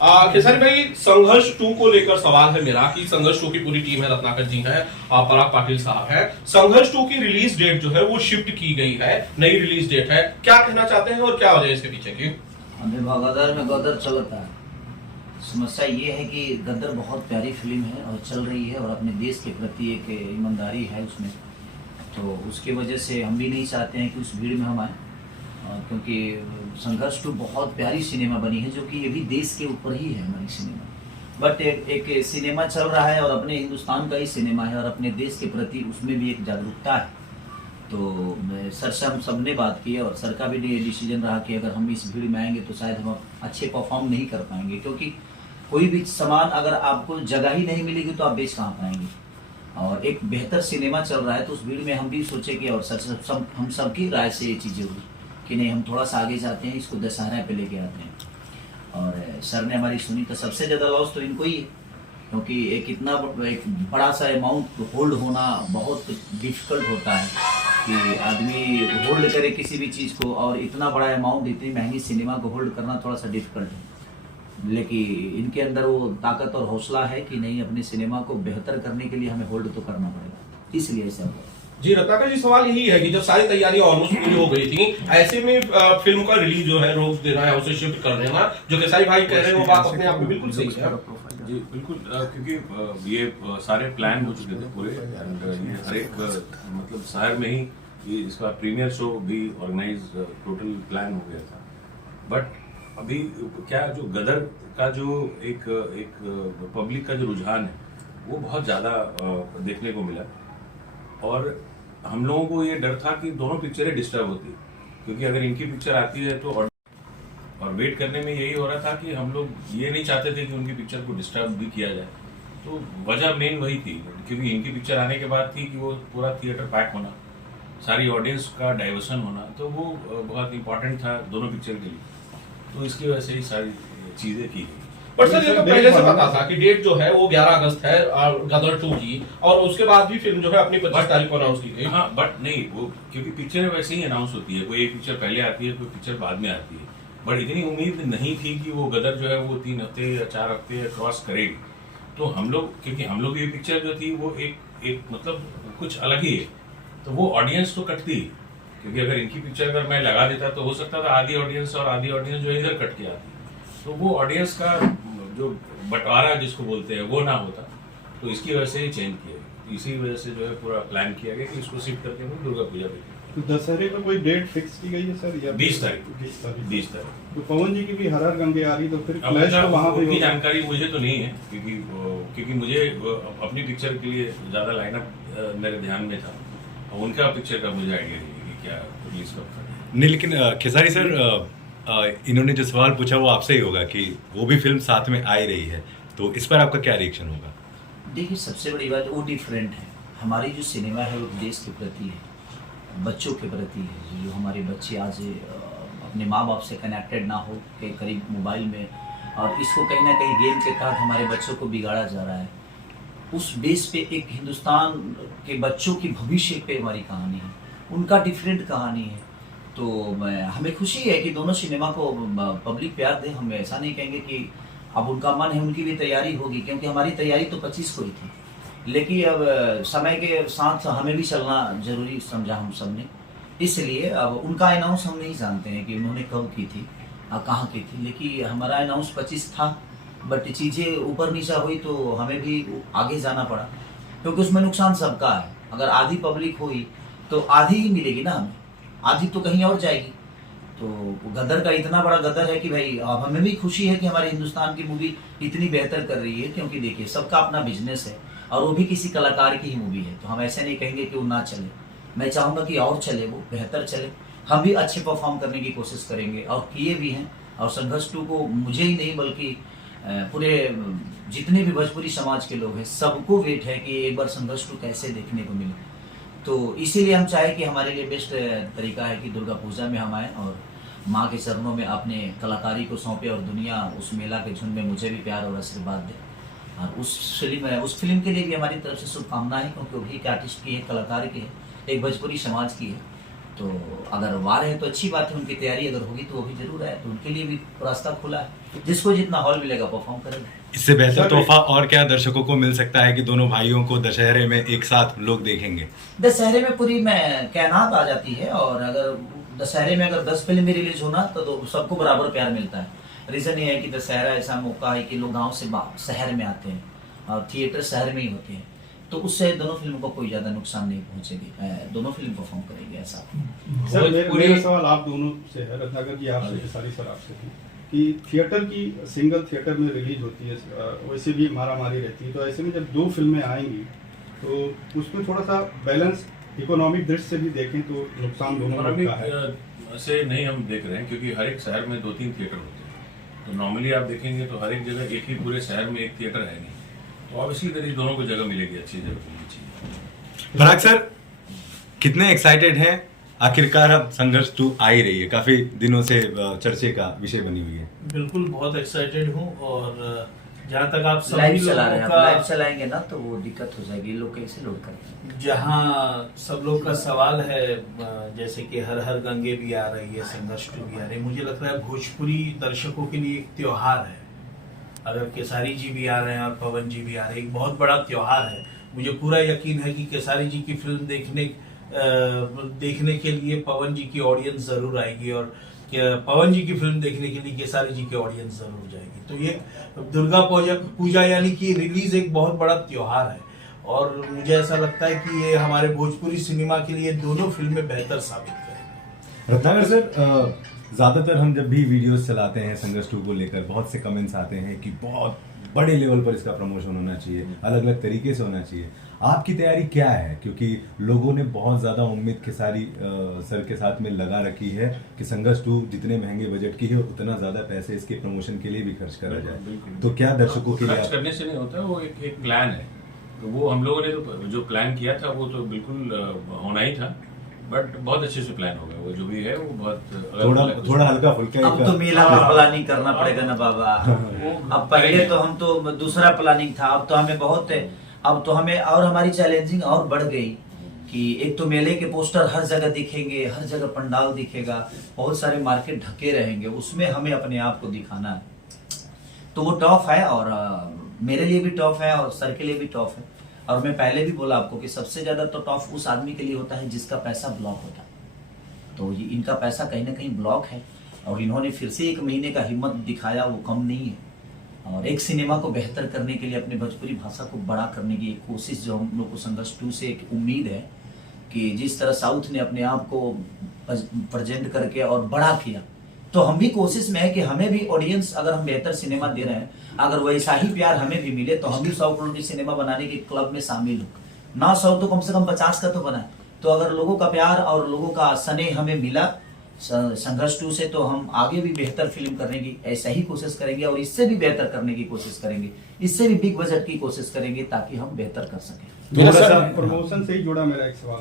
खेसारी भाई, संघर्ष 2 को लेकर सवाल है मेरा कि संघर्ष 2 की पूरी टीम है, रत्नाकर जी है, पराग पाटिल साहब है। संघर्ष 2 की रिलीज डेट जो है वो शिफ्ट की गई है, नई रिलीज डेट है, क्या कहना चाहते हैं और क्या वजह है इसके पीछे की? अभी भगदड़ में गदर चलता है। समस्या ये है कि गदर बहुत प्यारी फिल्म है और चल रही है और अपने देश के प्रति एक ईमानदारी है उसमें, तो उसकी वजह से हम भी नहीं चाहते हैं कि उस भीड़ में हम आए, क्योंकि संघर्ष 2 बहुत प्यारी सिनेमा बनी है जो कि ये भी देश के ऊपर ही है हमारी सिनेमा। बट एक सिनेमा चल रहा है और अपने हिंदुस्तान का ही सिनेमा है और अपने देश के प्रति उसमें भी एक जागरूकता है। तो सर से हम सब ने बात की और सर का भी डिसीजन रहा कि अगर हम इस भीड़ में आएंगे तो शायद हम अच्छे परफॉर्म नहीं कर पाएंगे, क्योंकि कोई भी सामान अगर आपको जगह ही नहीं मिलेगी तो आप बेच कहाँ पाएंगे। और एक बेहतर सिनेमा चल रहा है तो उस भीड़ में हम भी सोचे कि और सर से हम सबकी राय से ये चीज़ें हुई कि नहीं, हम थोड़ा सा आगे जाते हैं, इसको दशहरा पे लेके आते हैं। और सर ने हमारी सुनी तो सबसे ज़्यादा लॉस तो इनको ही है, क्योंकि एक बड़ा सा अमाउंट होल्ड होना बहुत डिफिकल्ट होता है कि आदमी होल्ड करे किसी भी चीज़ को, और इतना बड़ा अमाउंट इतनी महंगी सिनेमा को होल्ड करना थोड़ा सा डिफिकल्ट है। लेकिन इनके अंदर वो ताकत और हौसला है कि नहीं, अपने सिनेमा को बेहतर करने के लिए हमें होल्ड तो करना पड़ेगा, इसलिए ऐसा हुआ। जी रत्नाकर जी, सवाल यही है कि जब सारी तैयारियां ऑलमोस्ट पूरी हो गई थी, ऐसे में फिल्म का रिलीज जो है रोक देना है, उसे शिफ्ट कर देना, जो खेसारी भाई कह रहे हैं वो बात अपने आप में बिल्कुल सही है। जी बिल्कुल, क्योंकि ये सारे प्लान हो चुके थे पूरे, ये हर एक मतलब शहर में ही ये इसका प्रीमियर शो भी ऑर्गेनाइज टोटल प्लान हो गया था। बट अभी क्या, जो गदर का जो एक पब्लिक का जो रुझान है वो बहुत ज़्यादा देखने को मिला, और हम लोगों को ये डर था कि दोनों पिक्चरें डिस्टर्ब होती, क्योंकि अगर इनकी पिक्चर आती है तो और वेट करने में यही हो रहा था कि हम लोग ये नहीं चाहते थे कि उनकी पिक्चर को डिस्टर्ब भी किया जाए। तो वजह मेन वही थी, क्योंकि इनकी पिक्चर आने के बाद थी कि वो पूरा थिएटर पैक होना, सारी ऑडियंस का डाइवर्सन होना, तो वो बहुत इंपॉर्टेंट था दोनों पिक्चर के लिए। तो इसकी वजह से ही सारी चीज़ें की गई। बट सर ये तो पहले से पता था कि डेट जो है वो 11 अगस्त है गदर 2 की, और उसके बाद भी फिल्म जो है अपनी 25 तारीख को अनाउंस की गई। हाँ, बट नहीं, वो क्योंकि पिक्चर वैसे ही अनाउंस होती है, कोई एक पिक्चर पहले आती है, कोई पिक्चर बाद में आती है। बट इतनी उम्मीद नहीं थी कि वो गदर जो है वो 3 हफ्ते या 4 हफ्ते क्रॉस करेगी। तो हम लोग, क्योंकि हम लोग ये पिक्चर जो थी वो एक मतलब कुछ अलग ही है, तो वो ऑडियंस तो कटती है, क्योंकि अगर इनकी पिक्चर अगर मैं लगा देता तो हो सकता था आधी ऑडियंस और आधी ऑडियंस जो इधर कट के आती, तो वो ऑडियंस का जो बंटवारा जिसको बोलते हैं वो ना होता। तो इसकी वजह से ही चेंज किया गया, इसी वजह से जो है पूरा प्लान किया गया कि इसको शिफ्ट करके हम दुर्गा पूजा पे। तो दशहरे में कोई डेट फिक्स की गई है सर, या 20 तारीख। तो पवन जी की भी हर हर गंगे आ रही, तो फिर क्लैश तो वहाँ पे जानकारी मुझे तो नहीं है, क्योंकि मुझे अपनी पिक्चर के लिए ज्यादा लाइनअप मेरे ध्यान में था, उनका पिक्चर का मुझे आइडिया नहीं है कि क्या रिलीज कब करना। नहीं, लेकिन खेसारी सर, इन्होंने जो सवाल पूछा वो आपसे ही होगा कि वो भी फिल्म साथ में आ ही रही है, तो इस पर आपका क्या रिएक्शन होगा? देखिए, सबसे बड़ी बात वो डिफरेंट है। हमारी जो सिनेमा है वो देश के प्रति है, बच्चों के प्रति है। जो हमारे बच्चे आज अपने माँ बाप से कनेक्टेड ना हो के करीब मोबाइल में, और इसको कहीं ना कहीं गेम के तहत हमारे बच्चों को बिगाड़ा जा रहा है। उस बेस पे एक हिंदुस्तान के बच्चों की भविष्य पे हमारी कहानी है, उनका डिफरेंट कहानी है। तो हमें खुशी है कि दोनों सिनेमा को पब्लिक प्यार दे। हम ऐसा नहीं कहेंगे कि अब उनका मन है, उनकी भी तैयारी होगी, क्योंकि हमारी तैयारी तो 25 को ही थी, लेकिन अब समय के साथ हमें भी चलना जरूरी समझा हम सब ने। इसलिए अब उनका अनाउंस हम नहीं जानते हैं कि उन्होंने कब की थी, कहाँ की थी, लेकिन हमारा अनाउंस 25 था। बट चीज़ें ऊपर नीचा हुई तो हमें भी आगे जाना पड़ा, क्योंकि उसमें नुकसान सबका है। अगर आधी पब्लिक हुई तो आधी ही मिलेगी ना हमें, आधी तो कहीं और जाएगी। तो गदर का इतना बड़ा गदर है कि भाई हमें भी खुशी है कि हमारे हिंदुस्तान की मूवी इतनी बेहतर कर रही है, क्योंकि देखिए सबका अपना बिजनेस है और वो भी किसी कलाकार की ही मूवी है, तो हम ऐसे नहीं कहेंगे कि वो ना चले। मैं चाहूँगा कि और चले, वो बेहतर चले, हम भी अच्छे परफॉर्म करने की कोशिश करेंगे और किए भी हैं। और संघर्ष 2 को मुझे ही नहीं बल्कि पूरे जितने भी भोजपुरी समाज के लोग हैं सबको वेट है कि एक बार संघर्ष 2 कैसे देखने को मिले। तो इसीलिए हम चाहे कि हमारे लिए बेस्ट तरीका है कि दुर्गा पूजा में हम आए और माँ के चरणों में अपने कलाकारी को सौंपे, और दुनिया उस मेला के झुंड में मुझे भी प्यार और आशीर्वाद दे। और उस फिल्म के लिए भी हमारी तरफ से शुभकामनाएं, क्योंकि वो भी एक आर्टिस्ट की है, कलाकार की है, एक भोजपुरी समाज की है। तो अगर वार है तो अच्छी बात है, उनकी तैयारी अगर होगी तो वो भी जरूर है, तो उनके लिए भी रास्ता खुला है, जिसको जितना हॉल मिलेगा परफॉर्म करेगा। इससे बेहतर सर, तोहफा और क्या दर्शकों को मिल सकता है कि दोनों भाइयों को दशहरे में एक साथ लोग देखेंगे? दशहरे में पूरी में कायनात आ जाती है, और अगर दशहरे में अगर 10 फिल्म भी रिलीज होना तो सबको बराबर प्यार मिलता है। रीजन ये है कि दशहरा ऐसा मौका है कि लोग गांव से शहर में आते हैं और थिएटर शहर में ही होते हैं, तो उससे दोनों फिल्मों को कोई ज्यादा नुकसान नहीं पहुंचेगी, दोनों फिल्म परफॉर्म करेंगे ऐसा। सर मेरा सवाल आप दोनों से है, रत्नाकर जी आपसे, खेसारी सर आपसे है कि थिएटर की सिंगल थिएटर में रिलीज होती है, वैसे भी मारामारी रहती है, तो ऐसे में जब 2 फिल्में आएंगी तो उसमें थोड़ा सा बैलेंस इकोनॉमिक दृष्टि से भी देखें तो नुकसान दोनों का है। से नहीं हम देख रहे हैं, क्योंकि हर एक शहर में 2-3 थिएटर होते हैं, तो नॉर्मली आप देखेंगे तो हर एक जगह एक ही पूरे शहर में एक थिएटर है नहीं, तो ऑब्वियसली करीब दोनों को जगह मिलेगी, अच्छी जगह मिलेगी। पराग सर, कितने एक्साइटेड हैं? आखिरकार अब संघर्ष 2 आ ही रही है, काफी दिनों से चर्चे का विषय बनी हुई है। बिल्कुल बहुत एक्साइटेड हूँ, और जहाँ तक आप सभी लाइव चला रहे हैं, लोगों आप लाइव का, चलाएंगे ना तो वो दिक्कत हो जाएगी, लोग कैसे लोड करते हैं। जहाँ सब लोग का सवाल है, जैसे कि हर हर गंगे भी आ रही है, संघर्ष 2 भी आ रही है, मुझे लगता है भोजपुरी दर्शकों के लिए एक त्योहार है। अगर केसारी जी भी आ रहे हैं और पवन जी भी आ रहे हैं, एक बहुत बड़ा त्योहार है। मुझे पूरा यकीन है कि केसारी जी की फिल्म देखने के लिए पवन जी की ऑडियंस जरूर आएगी, और पवन जी की फिल्म देखने के लिए केसारी जी की ऑडियंस जरूर जाएगी। तो ये दुर्गा पूजा यानी कि रिलीज एक बहुत बड़ा त्योहार है, और मुझे ऐसा लगता है कि ये हमारे भोजपुरी सिनेमा के लिए दोनों फिल्में बेहतर साबित करेंगी। रत्नाकर सर, ज़्यादातर हम जब भी वीडियोस चलाते हैं संघर्ष 2 को लेकर, बहुत से कमेंट्स आते हैं कि बहुत बड़े लेवल पर इसका प्रमोशन होना चाहिए, अलग अलग तरीके से होना चाहिए। आपकी तैयारी क्या है? क्योंकि लोगों ने बहुत ज़्यादा उम्मीद खेसारी सर के साथ में लगा रखी है कि संघर्ष 2 जितने महंगे बजट की है उतना ज़्यादा पैसे इसके प्रमोशन के लिए भी खर्च करा जाए, तो क्या दर्शकों के लिए खर्च करने से नहीं होता, वो एक प्लान है, तो वो हम लोगों ने तो जो प्लान किया था वो तो बिल्कुल होना ही था, बट बहुत अच्छे से प्लान हो गया, वो जो भी है वो बहुत थोड़ा हल्का फुल्का अब तो मेला में प्लानिंग करना पड़ेगा ना बाबा। अब पहले तो हम तो दूसरा प्लानिंग था, अब तो हमें बहुत, अब तो हमें और हमारी चैलेंजिंग और बढ़ गई कि एक तो मेले के पोस्टर हर जगह दिखेंगे, हर जगह पंडाल दिखेगा, बहुत सारे मार्केट ढके रहेंगे, उसमें हमें अपने आप को दिखाना है, तो वो टफ है, और मेरे लिए भी टफ है और सर के लिए भी टफ है। और मैं पहले भी बोला आपको कि सबसे ज्यादा तो टफ उस आदमी के लिए होता है जिसका पैसा ब्लॉक होता है, तो ये इनका पैसा कहीं ना कहीं ब्लॉक है, और इन्होंने फिर से 1 महीने का हिम्मत दिखाया, वो कम नहीं है, और एक सिनेमा को बेहतर करने के लिए, अपने भोजपुरी भाषा को बड़ा करने की एक कोशिश जो हम लोग को संघर्ष 2 से एक उम्मीद है कि जिस तरह साउथ ने अपने आप को प्रेजेंट करके और बड़ा किया, तो हम भी कोशिश में है कि हमें भी ऑडियंस, अगर हम बेहतर सिनेमा दे रहे हैं, अगर वैसा ही प्यार हमें भी मिले तो हम भी 100 करोड़ की सिनेमा बनाने के क्लब में शामिल हो, ना 100 तो कम से कम 50 का तो बनाए। तो अगर लोगों का प्यार और लोगों का स्नेह हमें मिला संघर्ष 2 से, तो हम आगे भी बेहतर फिल्म करने की ऐसा ही कोशिश करेंगे, और इससे भी बेहतर करने की कोशिश करेंगे, इससे भी बिग बजट की कोशिश करेंगे, ताकि हम बेहतर कर सकें। थोड़ा सा प्रमोशन से ही जुड़ा मेरा एक सवाल